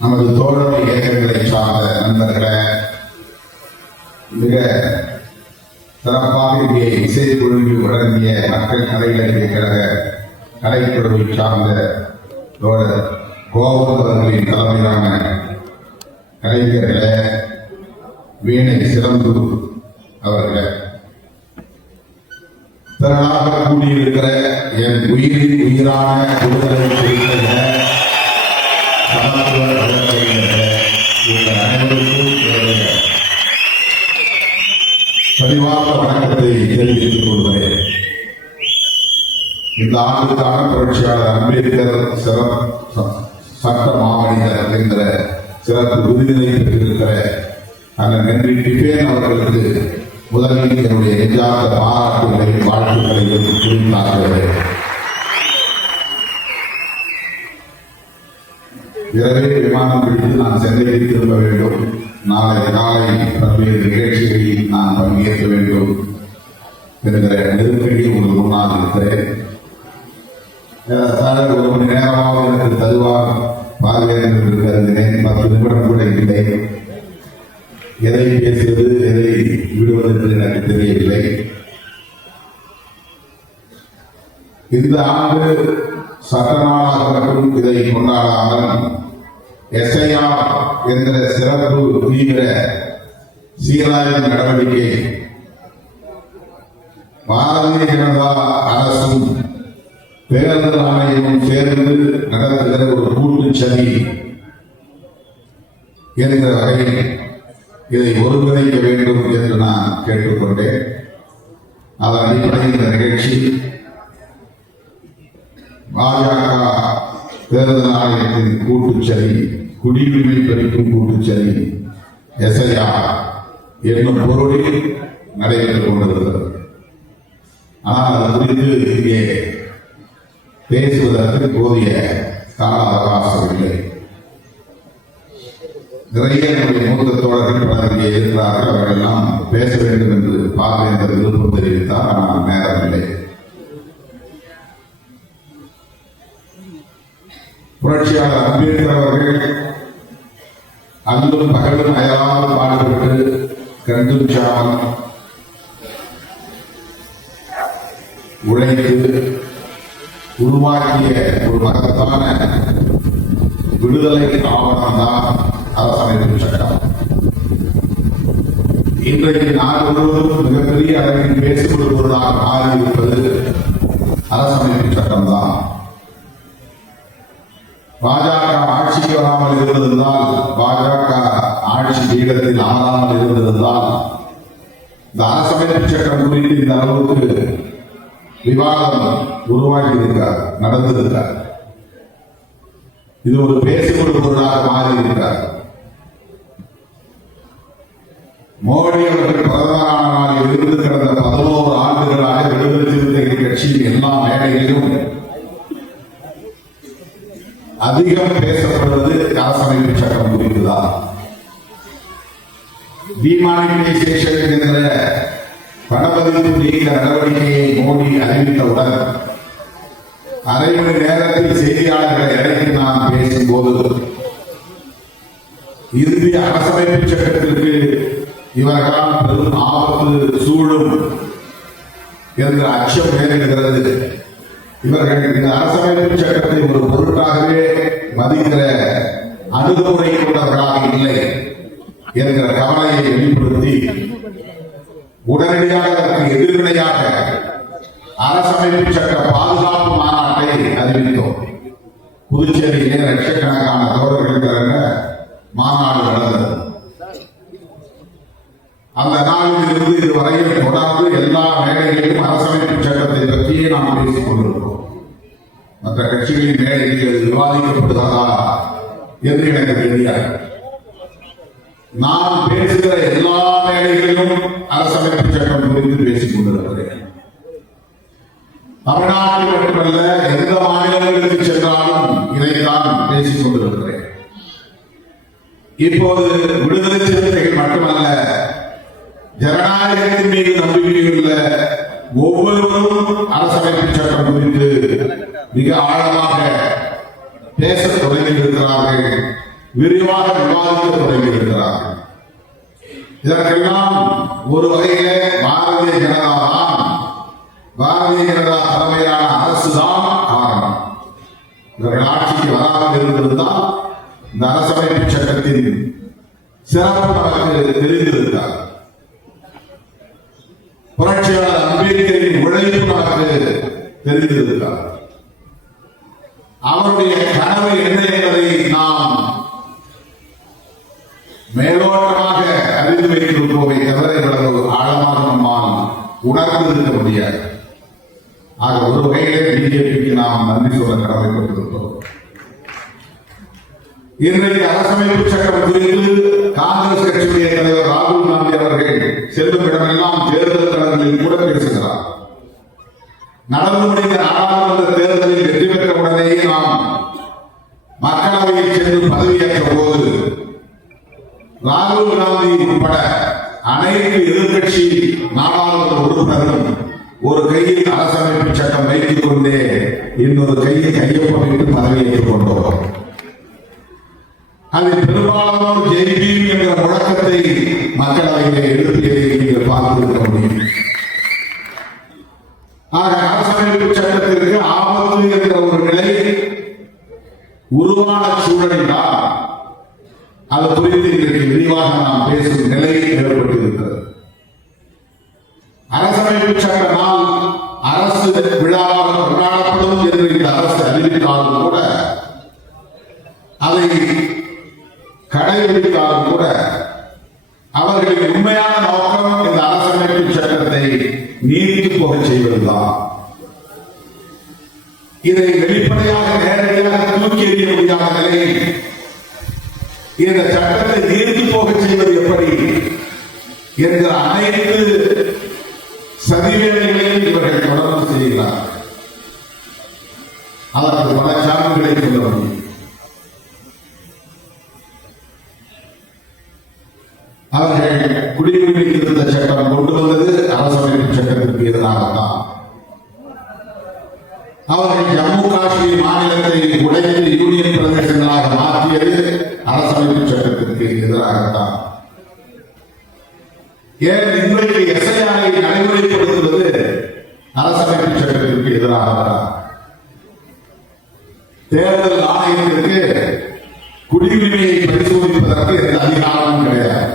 நமது தோழமை இயக்கங்களை சார்ந்த நண்பர்களை. மிக சிறப்பாக இங்கே இசைக்குழுவில் வழங்கிய மக்கள் கலையிலக்கிய கழக கலைக்குழுவை சார்ந்த தோழர் கோவிந்த் அவர்களின் தலைமையிலான கலைஞர்களே வீணை சிறந்து அவர்களே. திரளாக கூடியிருக்கிற என் உயிரின் உயிரான விடுதலை குறித்த சமத்துவ வழக்கறிஞர்களே, உங்கள் அனைவருக்கும் என்னுடைய பணிவார்ந்த வணக்கத்தை தெரிவித்துக் கொள்கிறேன் இந்த ஆண்டுக்கான புரட்சியாளர் அம்பேத்கர் சிறப்பு சட்ட மாமனிதர் என்கிற சிறப்பு விருதினை பெற்றிருக்கிற அந்த நன்றி டிபேன் அவர்களுக்கு முதலில் என்னுடைய நெஞ்சார்ந்த பாராட்டுகளையும் வாழ்த்துக்களையும் குறித்தாக்குகிறேன் இரவே விமானம் பிடித்து நான் சென்னையில் திரும்ப வேண்டும். நாளை காலை பல்வேறு நிகழ்ச்சிகளில் நான் பங்கேற்க வேண்டும் என்கிற நெருக்கடி உங்களுக்கு முன்னால் இருக்கிறேன் ஒரு மணி நேரமாக எனக்கு தருவார். பார்வையிட்டு கருதினேன் பத்து நிமிடம் கூட இல்லை. எதை பேசுவது எதை விடுவது என்று எனக்கு தெரியவில்லை. இந்த ஆண்டு சட்டநாளாக மட்டும் இதை கொண்டாடாமல் எஸ்ஐஆர் என்ற சிறப்பு தீவிர சீராய்வு நடவடிக்கை பாரதிய ஜனதா அரசும் தேர்தல் ஆணையமும் சேர்ந்து நடத்துகிற ஒரு கூட்டு சதி என்கிற வகையில் இதை ஒருங்கிணைக்க வேண்டும் என்று நான் கேட்டுக்கொண்டேன். அதன் அடிப்படையில் இந்த நிகழ்ச்சி பாஜக தேர்தல் ஆணையத்தின் கூட்டுச்சதி குடியுரிமை பறிக்கும் கூட்டுச்சதி எஸ்ஐஆர் என்னும் பொருளில் நடைபெற்றுக் கொண்டிருக்கிறது. ஆனால் அது குறித்து இங்கே பேசுவதற்கு போதிய கால அவகாசம் இல்லை. நிறைய நம்முடைய மூத்த தோழர்கள் பலர் இங்கே இருக்கிறார்கள். அவர்கள் எல்லாம் பேச வேண்டும் என்று பார்வையர் விருப்பம் தெரிவித்தார். ஆனால் நேரம் இல்லை. அன்றும் பகலும் அயலாமல் பாடுபட்டு கண்டும் சாமல் உழைத்து உருவாக்கிய ஒரு மகத்தான விடுதலை ஆவணம் தான் அரசமைப்பு சட்டம். இன்றைக்கு நாடு முழுவதும் மிகப்பெரிய அளவில் பேசிக் கொள்வதாக மாறியிருப்பது அரசமைப்பு சட்டம் தான் பாஜக ஆட்சிக்கு வராமல் இருந்திருந்தால் பாஜக ஆட்சி பீடத்தில் ஆளாமல் இருந்திருந்தால் இந்த அரசமைப்பு சட்டம் குறித்து இந்த அளவுக்கு விவாதம் உருவாகி இருக்கார் நடந்திருக்கார். இது ஒரு பேசுபொரு பொருளாக மாறி இருக்கிறார் மோடி அவர்கள் பிரதமரான நாளில் இருந்து கடந்த பதினோரு ஆண்டுகளாக விடுதலை சிறுத்தைகள் கட்சியின் எல்லா மேடைகளிலும் அதிகம் பேசப்படுவது அரசமைப்பு சட்டம் குறித்துதான் டிமானிட்டைசேஷன் என்கிற பணமதிப்பு நீக்க நடவடிக்கையை மோடி அறிவித்தவுடன் அரை மணி நேரத்தில் செய்தியாளர்களை இடையில் நான் பேசும்போது இந்திய அரசமைப்பு சட்டத்திற்கு இவர்களால் பெரும் ஆபத்து சூழும் என்ற அச்சம் ஏற்படுகிறது இவர்கள் இந்த அரசமைப்பு சட்டத்தை ஒரு பொருட்டாகவே மதிக்கிற அணுகுமுறை கொண்டவர்களாக இல்லை என்கிற கவலையை வெளிப்படுத்தி உடனடியாக அதற்கு எதிர்வினையாக அரசமைப்பு சட்ட பாதுகாப்பு மாநாட்டை அறிவித்தோம். புதுச்சேரியிலே லட்சக்கணக்கான தோழர்கள் மாநாடு நடந்தது. அந்த நாளில் இருந்து இதுவரையில் தொடர்ந்து எல்லா மேடைகளிலும் அரசமைப்பு சட்டத்தை பற்றியே நாம் பேசிக் கொண்டிருக்கிறோம். மற்ற கட்சிகளின் மேடைகளில் விவாதிக்கப்படுகிறதா என்று எனக்கு தெரியாது. நான் பேசுகிற எல்லா மேடைகளிலும் அரசமைப்பு சட்டம் குறித்து பேசிக் கொண்டிருக்கிறேன். தமிழ்நாட்டில் மட்டுமல்ல எந்த மாநிலங்களுக்கு சென்றாலும் இதைத்தான் பேசிக் கொண்டிருக்கிறேன். இப்போது விடுதலை சிறுத்தைகள் மட்டுமல்ல ஜனநாயகத்தின் மீது நம்பிக்கையுள்ள ஒவ்வொருவரும் அரசமைப்பு சட்டம் குறித்து மிக ஆழமாக பேச தொடங்கியிருக்கிறார்கள். விரிவாக விவாதிக்க தொடங்கியிருக்கிறார்கள். இதற்கெல்லாம் ஒரு வகையிலே பாரதிய ஜனதா தான் பாரதிய ஜனதா தலைமையிலான அரசுதான் காரணம். இவர்கள் ஆட்சிக்கு வராமல் இருந்திருந்தால் இந்த அரசமைப்பு சட்டத்தின் சிறப்பு நமக்கு தெரிந்திருந்தார் புரட்சியாளர் அம்பேத்கரின் உழைப்பு நமக்கு தெரிந்திருந்தார் அவருடைய கனவு என்ன என்பதை நாம் மேலோட்டமாக அறிந்து வைத்திருப்போமே தவிர இவ்வளவு ஆழமாக நம்மால் உணர்ந்திருக்க முடியாது. ஆக ஒரு வகையிலே பிஜேபிக்கு நாம் நன்றி சொல்ல கடமைப்பட்டிருக்கிறோம். இன்றைக்கு அரசமைப்பு சட்டம் குறித்து காங்கிரஸ் கட்சியுடைய தலைவர் ராகுல் காந்தி அவர்கள் செல்லும் இடமெல்லாம் தேர்தல் களங்களில் கூட பேசுகிறார். நடந்து முடிந்த நாடாளுமன்ற தேர்தலில் வெற்றி பெற்ற உடனேயே நாம் மக்களவையில் சென்று பதவியேற்ற போது ராகுல் காந்தி உட்பட அனைத்து எதிர்கட்சி நாடாளுமன்ற உறுப்பினர்களும் ஒரு கையில் அரசமைப்பு சட்டம் வைத்துக் கொண்டே இன்னொரு கையில் கையொப்பமிட்டு பதவியேற்றுக் கொண்டோம். அதில் பெரும்பாலானோர் ஜெய்பீம் என்ற முழக்கத்தை மக்களவையிலே எழுப்பியதை நீங்கள் பார்த்திருக்க முடியும். ஆக அரசமைப்பு சட்டத்திற்கு ஆபத்து என்ற ஒரு நிலை உருவான சூழலில் அது குறித்து இன்றைக்கு விரிவாக நாம் பேசும் நிலை ஏற்பட்டிருக்கிறது அரசமைப்பு சட்ட நாள் அரசு விழாவாக கொண்டாடப்படும் என்று இந்த அரசு அறிவித்தாலும் கூட அதை கடைபிடித்தாலும் கூட அவர்களின் உண்மையான நோக்கம் இந்த அரசமைப்பு சட்டத்தை நீடித்து போகச் செய்வதுதான். இதை வெளிப்படையாக நேரடியாக தூக்கி எறிய முடியாத நிலையில் இந்த சட்டத்தை நீடித்து போக செய்வது எப்படி? என்கிற அனைத்து சதிவேலைகளையும் இவர்கள் தொடர்ந்து செய்கிறார் அதற்கு பல சான்றுகளை சொல்ல யூனியன் மாற்றியது அரசமைப்பு சட்டத்திற்கு எதிராகத்தான். ஏன் இன்றைக்கு எஸ்ஐஆரை நடைமுறைப்படுத்துவது அரசமைப்பு சட்டத்திற்கு எதிராகத்தான்? தேர்தல் ஆணையத்திற்கு குடியுரிமையை பரிசோதிப்பதற்கு எந்த அதிகாரமும் கிடையாது.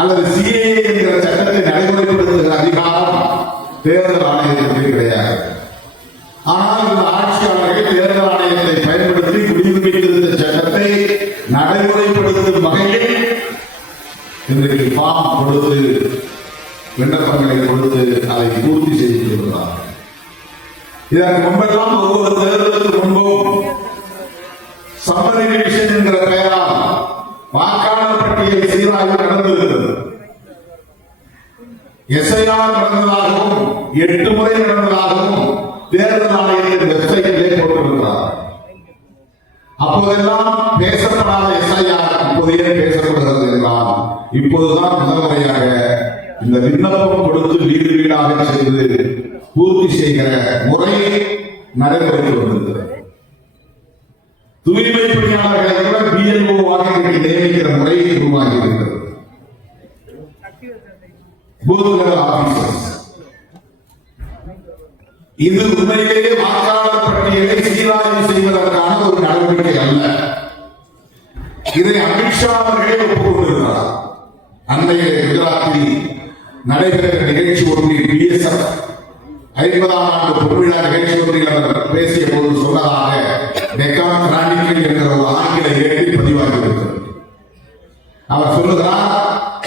அல்லது சிஏ என்கிற சட்டத்தை நடைமுறைப்படுத்துகிற அதிகாரம் தேர்தல் ஆணையத்திற்கு கிடையாது. ஆனால் இந்த ஆட்சியாளர்கள் தேர்தல் ஆணையத்தை பயன்படுத்தி குடியுரிமை திருத்த சட்டத்தை நடைமுறைப்படுத்தும் வகையில் இன்றைக்கு ஃபார்ம் கொடுத்து விண்ணப்பங்களை கொடுத்து அதை பூர்த்தி செய்து வருகிறார்கள் இதற்கு முன்பெல்லாம் ஒவ்வொரு தேர்தலுக்கு முன்பும் சம்மரி டிவிஷன் என்கிற பெயரால் வாக்காளர் பட்டியல் சீராய்வு நடந்திருக்கிறது. எஸ்ஐஆர் நடந்ததாகவும் எட்டு முறை நடந்ததாகவும் தேர்தல் ஆணையத்தின் வெப்சைட்டிலே போட்டிருக்கிறார் அப்போதெல்லாம் பேசப்படாத எஸ்ஐஆர் இப்போது ஏன் பேசப்படுகிறது என்றால் இப்போதுதான் முதல் இந்த விண்ணப்பம் கொடுத்து வீடு வீடாக செய்து பூர்த்தி செய்கிற முறை நடைமுறைக்கு வந்திருக்கிறது தூய்மை பணியாளர்களை கூட பிஎன்ஓ இன்றைக்கு நியமிக்கிற முறை உருவாகி இருக்கிறது. இது உண்மையிலேயே வாக்காளர் பட்டியலை சீராய்வு செய்வதற்கான ஒரு நடவடிக்கை இதனை அமித்ஷா அவர்களே ஒப்புக்கொண்டிருந்தார்? அன்றைய குஜராத்தில் நடைபெற்ற நிகழ்ச்சி ஒன்றில் பிஎஸ்எஃப் ஐம்பதாம் ஆண்டு பொன்விழா நிகழ்ச்சி ஒன்றில் அவர் பேசிய போது சொன்னதாக டெக்கான் கிரானிக்கல் என்ற ஒரு ஆங்கில ஏட்டி பதிவாகியிருக்கிறது. அவர் சொல்லுகிறார்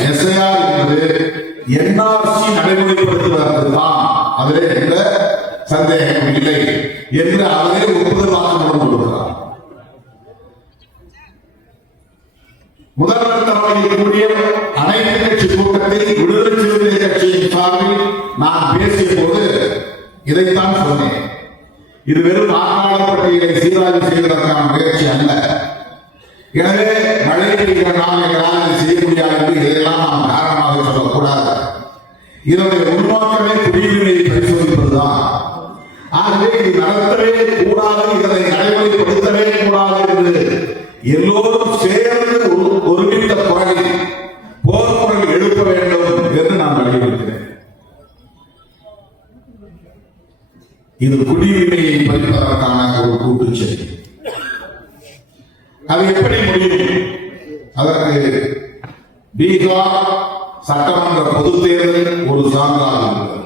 எஸ்ஐஆர் என்பது என்ஆர்சி நடைமுறைப்படுத்துவதற்கு தான் அதிலே எந்த சந்தேகம் இல்லை என்று அவரே ஒப்புதல் வாக்குமூலம் கொடுக்கிறார். முதல்வர் தலைமையில் கூடிய அனைத்து கட்சி கூட்டத்தில் விடுதலை சிறுத்தை கட்சியின் சார்பில் நான் பேசிய போது இதைத்தான் சொன்னேன். இது வெறும் வாக்காளர் பட்டியலை சீராய்வு செய்வதற்கான முயற்சி அல்ல. எனவே மழை பெய்கிற நாள் எங்களால் இதை செய்ய முடியாது என்று இதையெல்லாம் நாம் காரணமாக சொல்லக்கூடாது. இதனுடைய உருவாக்கமே குடியுரிமையை பரிசோதிப்பதுதான். ஆகவே இது நடத்தவே கூடாது இதனை நடைமுறைப்படுத்தவே கூடாது என்று எல்லோரும் சேர்ந்து இது குடியுரிமையை பறிப்பதற்கான ஒரு கூட்டுச்செய்தி அது எப்படி முடியும்? அதற்கு பீகார் சட்டமன்ற பொது தேர்தல் ஒரு சான்றாக இருக்கிறது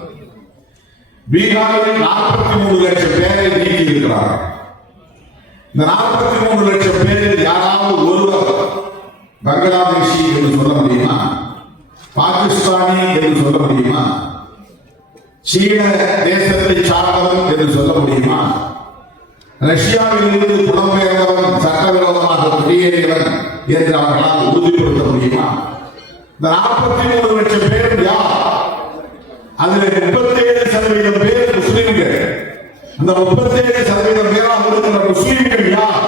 பீகாரில் நாற்பத்தி மூணு லட்சம் பேரை நீக்கி இருக்கிறார் இந்த நாற்பத்தி மூணு லட்சம் பேரில் யாராவது ஒருவர் பங்களாதேஷி என்று சொல்ல முடியுமா? பாகிஸ்தானி என்று சொல்ல முடியுமா? சீன தேசத்தை சார்ந்தவன் என்று சொல்ல முடியுமா? ரஷ்யாவில் இருந்து புலம்பெயர்ந்தவன் சட்டவிரோதமாக வெளியேறியவன் என்று அவர்களால் உறுதிப்படுத்த முடியுமா? இந்த நாற்பத்தி மூணு லட்சம் பேர் யார்? அதுல முப்பத்தேழு சதவீதம் பேர் முஸ்லிம்கள். அந்த முப்பத்தேழு சதவீதம் பேராக இருக்கிற முஸ்லிம்கள் யார்?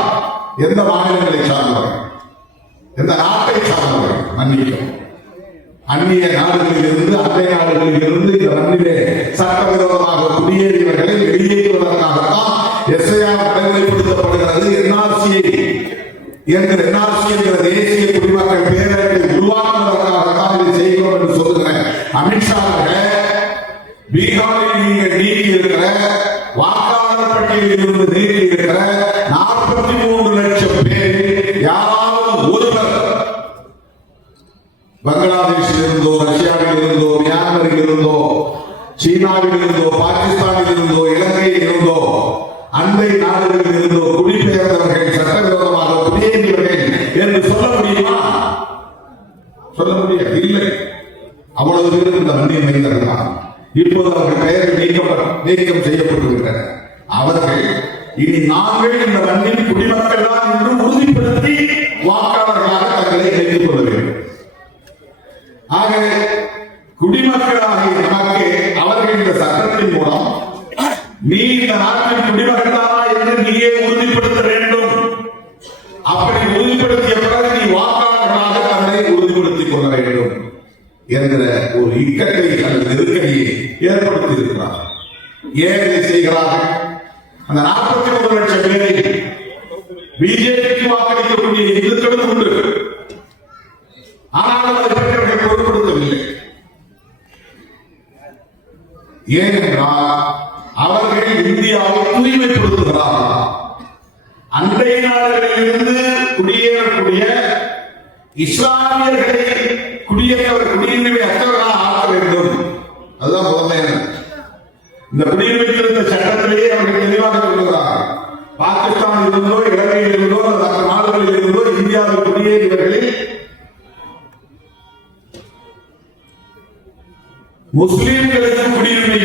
எந்த மாநிலங்களை சார்ந்தவர்கள்? எந்த நாட்டை சார்ந்தவர்கள்? மன்னிக்கும் அந்நிய நாடுகளில் இருந்து அண்டை நாடுகளில் இருந்து இந்த மண்ணிலே சட்டவிரோதமாக குடியேறியவர்களை வெளியேற்றுவதற்காகத்தான் எஸ்ஐஆர் நடைமுறைப்படுத்தப்படுகிறது. என்ஆர்சியை என்ற என்ஆர்சி என்ற தேசிய குடிமக்கள் பேரவை உருவாக்குவதற்காகத்தான் இதை செய்கிறோம் என்று சொல்லுகிறேன். அமித்ஷா அவர்களே பீகாரில் நீங்கள் நீக்கி இருக்கிற வாக்காளர் பட்டியலில் இருந்து நீக்கி இருக்கிற சீனாவில் இருந்தோ பாகிஸ்தானில் இருந்தோ இலங்கையில் இருந்தோ அண்டை நாடுகளில் இருந்தோ குடிபெயர்ந்தவர்கள் சட்டவிரோதமாக குடியேறியவர்கள் என்று சொல்ல முடியுமா? சொல்ல முடியாது இல்லை. அவ்வளவு பேரும் இந்த மண்ணில் வைத்திருந்தான் இப்போது அவர்கள் பெயர்கள் நீக்கப்பட நீக்கம் செய்யப்பட்டுவிட்டன. அவர்கள் இனி நாங்கள் இந்த மண்ணின் குடிமக்கள் தான் என்று உறுதிப்படுத்தி வாக்காளர்களாக தங்களை இணைத்துக் கொள்ள வேண்டும் ஆகவே குடிமக்களாகிய நமக்கு அவர்கள் இந்த சட்டத்தின் மூலம் நீ இந்த நாட்டின் குடிமகனாரா என்று நீயே உறுதிப்படுத்த வேண்டும் அப்படி உறுதிப்படுத்திய பிறகு நீ வாக்காளர்களாக தன்னை உறுதிப்படுத்திக் கொள்ள வேண்டும் என்கிற ஒரு இக்கட்டை அல்லது நெருக்கடியை ஏற்படுத்தி இருக்கிறார் ஏன் இதை செய்கிறார்கள் அந்த நாற்பத்தி மூணு லட்சம் பேரை பிஜேபிக்கு வாக்களிக்கக்கூடிய இந்துக்களும் உண்டு ஆனால் அதை பற்றி அவர்கள் பொருட்படுத்தவில்லை ஏனென்றால் அவர்கள் இந்தியாவை தூய்மைப்படுத்துகிறார்கள் அண்டை நாடுகளிலிருந்து குடியேறக்கூடிய இஸ்லாமியர்களை குடியேறவர் குடியுரிமை அற்றவர்களாக ஆக்க வேண்டும். அதுதான் முதன்மையான இந்த குடியுரிமை திருத்த சட்டத்திலேயே அவர்கள் தெளிவாக சொல்லுகிறார்கள். பாகிஸ்தானில் இருந்தோ இலங்கையில் இருந்தோ மற்ற நாடுகளில் இருந்தோ இந்தியாவில் குடியேறியவர்களில் முஸ்லிம்களுக்கு குடியுரிமை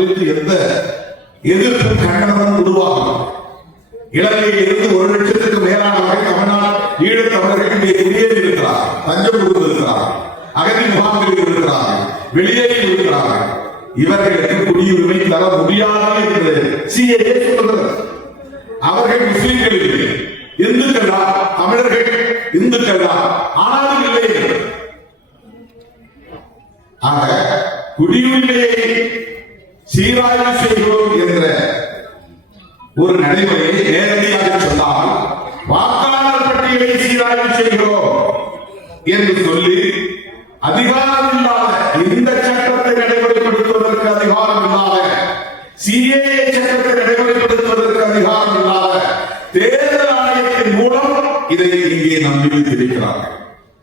குறித்து எந்த எதிர்ப்பு கண்டனம் உருவாகும். இலங்கையில் இருந்து ஒரு லட்சத்துக்கு மேலானவர்கள் தமிழ்நாடு ஈழத்தவர்கள் தமிழர்கள் இங்கே குடியேறி இருக்கிறார் தஞ்சம் புகுந்திருக்கிறார் அகதி முகாம்களில் இருக்கிறார்கள். வெளியே இருக்கிறார்கள். இவர்களுக்கு குடியுரிமை தர முடியாது என்று சிஏஏ சொல்றது அவர்கள் முஸ்லீம்கள் இல்லை. இந்துக்கள் தமிழர்கள் இந்துக்கள் ஆனாலும் இல்லை. ஆக குடியுரிமையை சீராய்வு செய்கிறோம் என்ற ஒரு நடைமுறையை நேரடியாக சொன்னால் வாக்காளர் பட்டியலை சீராய்வு செய்கிறோம் என்று சொல்லி அதிகாரம் இல்லாத இந்த சட்டத்தை நடைமுறைப்படுத்துவதற்கு அதிகாரம் இல்லாத சிஏஏ சட்டத்தை நடைமுறைப்படுத்துவதற்கு அதிகாரம் இல்லாத தேர்தல் ஆணையத்தின் மூலம் இதை இங்கே நம்பி தெரிவிக்கிறார்கள்.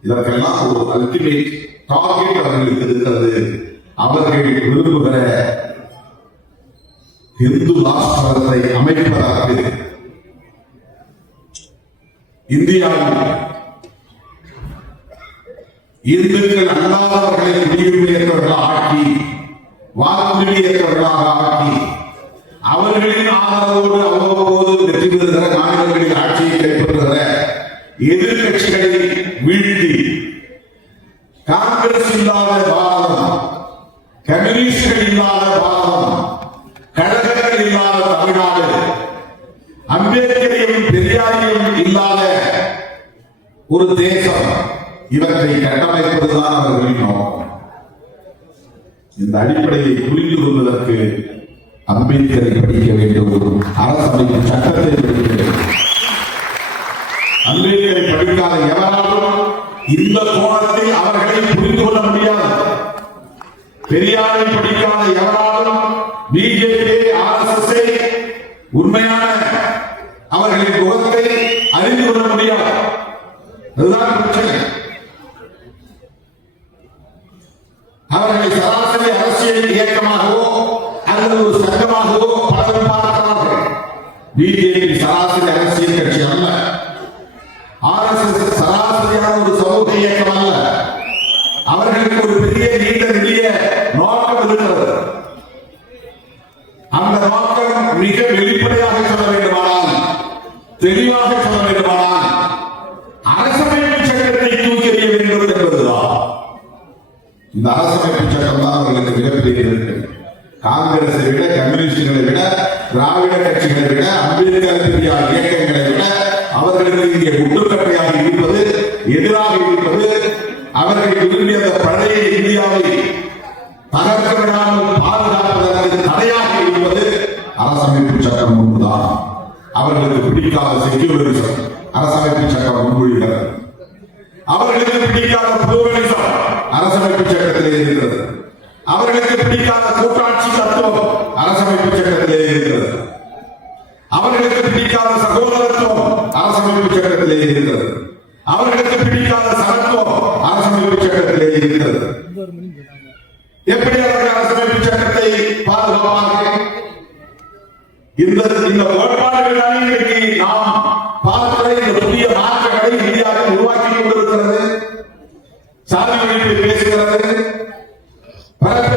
இதற்கெல்லாம் ஒரு அல்டிமேட் டார்கெட் அவர்களுக்கு இருக்கிறது. அவர்கள் விரும்புகிற இந்து ராஷ்டிரத்தை அமைப்பதற்கு இந்தியாவில் இந்துக்கள் அல்லாதவர்களை குடியுரிமையற்றவர்களாக ஆக்கி வாக்குரிமையற்றவர்களாக ஆக்கி அவர்களின் ஆதரவோடு அவ்வப்போது வெற்றி பெறுகிற மாநிலங்களில் ஆட்சியை கைப்பற்றுகிற எதிர்கட்சிகளை வீழ்த்தி காங்கிரஸ் இல்லாத பாரதம் கம்யூனிஸ்டுகள் இல்லாத பாரதம் கழகங்கள் இல்லாத தமிழ்நாடு அம்பேத்கரையும் பெரியாரையும் இல்லாத ஒரு தேசம் இவற்றை கட்டமைப்பதுதான் அவர்களின் நோக்கம் இந்த அடிப்படையை புரிந்து கொள்வதற்கு அம்பேத்கரை படிக்க வேண்டும். அரசமைப்பு சட்டத்தை படிக்க வேண்டும். அம்பேத்கரை படிக்காத எவராலும் இந்த கோணத்தில் அவர்களை புரிந்து கொள்ள முடியாது. பெரியாரை படிக்காத எவராலும் பிஜேபி ஆர் எஸ் எஸ் உண்மையான அவர்களின் முகத்தை அறிந்து கொள்ள முடியாது. அதுதான் பிரச்சனை. அவர்களை சராசரி அரசியல் இயக்கமாகவோ அல்லது ஒரு சட்டமாகவோ பலரும் பார்க்கிறார்கள் பிஜேபி சராசரி அரசியல் கட்சி அல்ல. ஆர்எஸ்எஸ் சராசரியான ஒரு சமூக இயக்கம் அல்ல. அவர்களுக்கு ஒரு பெரிய பிடிக்காத செக்யூலரிசம் அரசமைப்பு சட்டம் முன்மொழிகிறது அவர்களுக்கு பிடிக்காத புளூரலிசம் அரசமைப்பு சட்டத்திலே இருக்கிறது அவர்களுக்கு பிடிக்காத கூட்டாட்சி தத்துவம் அரசமைப்பு சட்டத்திலே இருக்கிறது அவர்களுக்கு பிடிக்காத சகோதரத்துவம் அரசமைப்பு சட்டத்திலே இருக்கிறது அவர்களுக்கு பிடிக்காத சமத்துவம் அரசமைப்பு சட்டத்திலே இருக்கிறது எப்படி அவர்கள் அரசமைப்பு சட்டத்தை பாதுகாப்பார்கள் இந்த இந்த கோட்பாடுகள் தான் இன்றைக்கு பல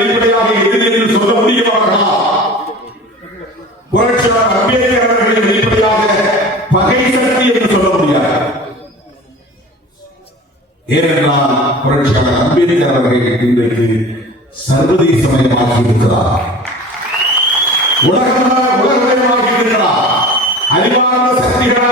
வெளிப்படையாக எதிரி என்று சொல்ல முடியுமார்களா புரட்சியாளர் அம்பேத்கர் அவர்களை வெளிப்படையாக பகை சக்தி என்று சொல்ல முடியாது. ஏனென்றால் புரட்சியாளர் அம்பேத்கர் அவர்கள் இன்றைக்கு சர்வதேசமயமாகி இருக்கிறார். உலகமாக உலகமயமாகி இருக்கிறார். அறிவார்ந்த சக்திகள்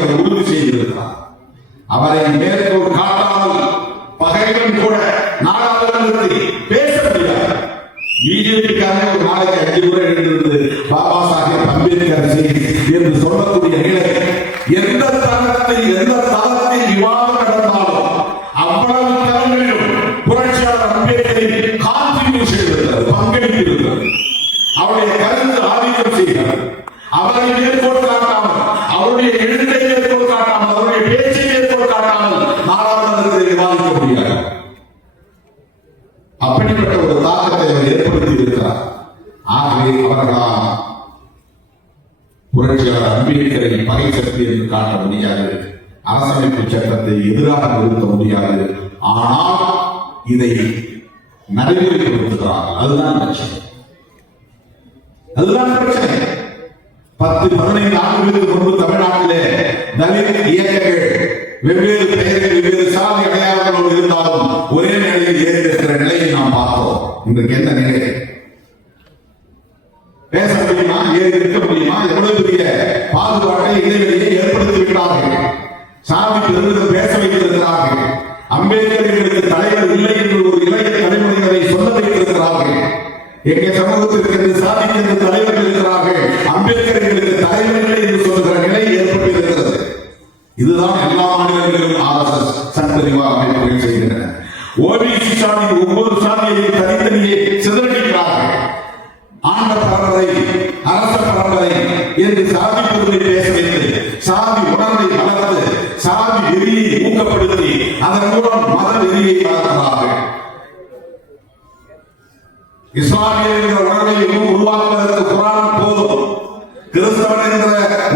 இன்றைக்கு உறுதி செய்திருக்கிறார். அவரை மேற்கோள் காட்டாமல் பகைவன் கூட நாடாளுமன்றத்தில் பேச முடியாது பிஜேபிக்காக ஒரு நாளைக்கு அஞ்சு முறை எழுந்திருந்து பாபா சாஹேப் அம்பேத்கர் என்று சொல்லக்கூடிய நிலை எந்த தளத்தில் எந்த தரம் விவாதம் நடந்தாலும் அவ்வளவு தளங்களிலும் புரட்சியாளர் அம்பேத்கரின் கான்ட்ரிபியூஷன் இருக்கிறது பங்களிப்பு இருக்கிறது அவருடைய கருத்து ஆதிக்கம் செய்கிறது அவரை மேற்கோள் காட்டாமல் அவருடைய எழுத்தை மேற்கோள் காட்டாமல் அவருடைய பேச்சை மேற்கோள் காட்டாமல் நாடாளுமன்றத்தில் விவாதிக்க முடியாது அப்படிப்பட்ட ஒரு தாக்கத்தை அவர் ஏற்படுத்தி இருக்கிறார் ஆகவே அவர்களால் புரட்சியாளர் அம்பேத்கரை பகை சக்தி என்று காட்ட முடியாது அரசமைப்பு சட்டத்தை எதிராக நிறுத்த முடியாது ஆனால் இதை நடைமுறைப்படுத்துகிறார்கள் அதுதான் பிரச்சனை. பத்து பதினைந்து ஆண்டுகளுக்கு முன்பு தமிழ்நாட்டிலே தலித் இயக்கங்கள் வெவ்வேறு பெயர்கள் வெவ்வேறு சாதி அடையாளங்களோடு இருந்தாலும் ஒரே நிலையில் ஏறி நிலையை நாம் பார்த்தோம். இன்றைக்கு எந்த நிலை? பேச முடியுமா? ஏறி இருக்க முடியுமா? எவ்வளவு பெரிய பாதுகாப்பை இடைவெளியை ஏற்படுத்தி விட்டார்கள் சாதி பெருமிதம் பேச வைத்திருக்கிறார்கள். அம்பேத்கர் எங்களுக்கு தலைவர் இல்லை என்று ஒரு இளைய தலைமுறையினரை சொல்ல வைத்திருக்கிறார்கள் எங்கள் சமூகத்திற்கு என்று சாதிக்கின்ற தலைவர்கள் இருக்கிறார்கள் அம்பேத்கர் எங்களுக்கு தலைவர்களே என்று சொல்லுகிற நிலை ஏற்பட்டு இருக்கிறது இதுதான் எல்லா மாநிலங்களிலும் ஆர்எஸ்எஸ் சட்டறிவா அமைப்புகள் செய்கின்றன. ஓபிசி சாதி ஒவ்வொரு சாதியை தனித்தனியே சிதறடிக்கிறார்கள். ஆண்ட பரம்பரை அரச பரம்பரை என்று சாதி பொருளை பேச வைத்து சாதி உணர்வை வளர்த்து சாதி வெறியை ஊக்கப்படுத்தி அதன் மூலம் மத வெறியை வளர்க்கிறார்கள் இஸ்லாமிய என்ற உணர்வை உருவாக்குவதற்கு குரான் போதும். கிறிஸ்தவன் என்ற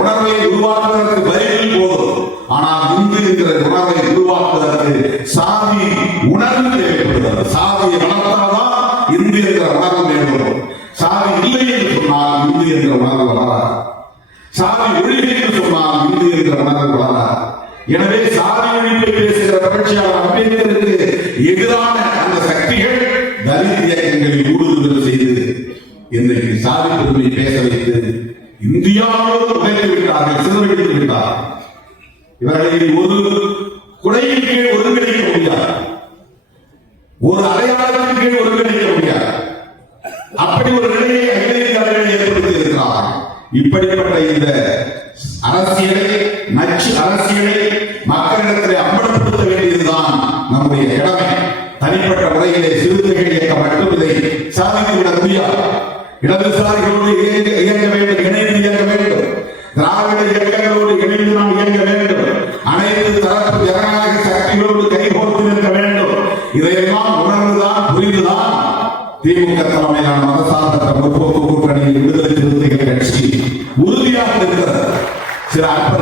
உணர்வை உருவாக்குவதற்கு பைபிள் போதும். ஆனால் இந்து என்கிற உணர்வை உருவாக்குவதற்கு சாதி உணர்வு தேவைப்படுகிறது. சாதியை வளர்த்தால்தான் இந்து என்ற உணர்வு மேம்படும் சாதி இல்லை என்று சொன்னால் இந்து என்ற உணர்வு வளராது. சாதி ஒழிவு என்று சொன்னால் இந்து என்ற உணர்வு வளராது. எனவே சாதி ஒழிப்பை பேசுகிற புரட்சியாளர் அம்பேத்கருக்கு எதிரான அந்த சக்திகள் எங்களை ஊடுருவல் செய்து இன்றைக்கு சாதி பெருமை பேச வைத்து இந்தியாவோடு உடைத்து விட்டார்கள் சிதறடித்து விட்டார்கள் இவர்களை ஒரு குடையின் கீழ் ஒருங்கிணைக்க முடியாது. ஒரு அடையாளத்தின் கீழ் ஒருங்கிணைக்க முடியாது. அப்படி ஒரு நிலையை அகில ஏற்படுத்தி இருக்கிறார். இப்படிப்பட்ட இந்த அரசியலை நச்சு அரசியலை மக்களிடத்தில் அம்பலப்படுத்த வேண்டியதுதான் நம்முடைய இடம் தனிப்பட்ட முறையிலே சிறுத்தைகள் இயக்கம் மட்டும் இதை சாதித்துவிட முடியாது இடதுசாரிகளோடு இயங்க வேண்டும் இணைந்து இயங்க வேண்டும். திராவிட இயக்கங்களோடு இணைந்து நாம் இயங்க வேண்டும். அனைத்து தரப்பு ஜனநாயக சக்திகளோடு கைகோர்த்து நிற்க வேண்டும். இதையெல்லாம் உணர்ந்துதான் புரிந்துதான் திமுக தலைமையிலான மதசார்பற்ற முற்போக்கு கூட்டணியில் விடுதலை சிறுத்தைகள் கட்சி உறுதியாக இருக்கிறது. சில அற்ப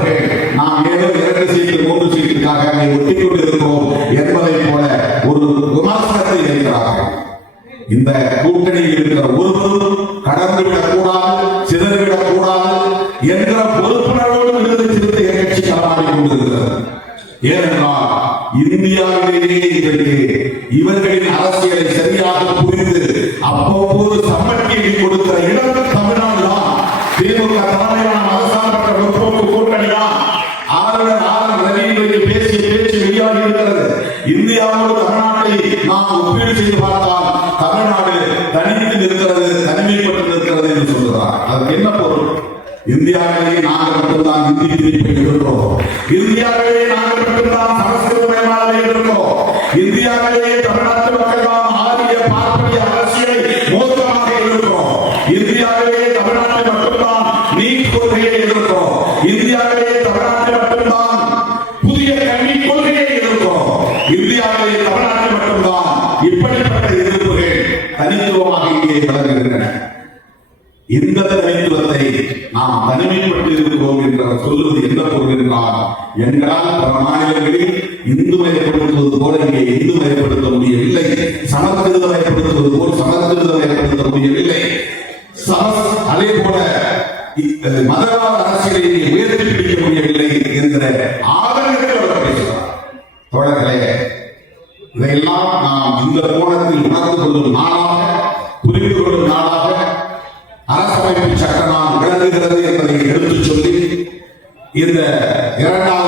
இந்த கூட்டணியில் இருக்கிற உறுப்பு கடந்து விடக்கூடாது தனித்து இருக்கிறது தனிமைப்பட்டு இருக்கிறது என்று சொல்கிறார் அதுக்கு என்ன பொருள்? இந்தியாவிலேயே நாங்கள் மட்டும்தான் இந்தி திணிப்பை எதிர்க்கிறோம் இந்தியாவிலேயே நாங்கள் மட்டும்தான் சமஸ்கிருத மயமானதை எதிர்க்கிறோம் இந்தியாவிலேயே தனித்துவமாக இங்கே இந்த தனித்துவத்தை நாம் தனிமைப்பட்டு இருக்கிறோம் என்று சொல்வது என்ன பொருள் என்றால் எங்களால் பல மாநிலங்களில் இந்து மயப்படுத்துவது போல இங்கே இந்து மயப்படுத்த முடியவில்லை. சமஸ்கிருத மயப்படுத்துவது போல் சமஸ்கிருத மயப்படுத்த முடியவில்லை. சமஸ் அதே போல மதவாத அரசியலை உயர்த்தி பிடிக்க முடியவில்லை என்கிற இரண்டாவது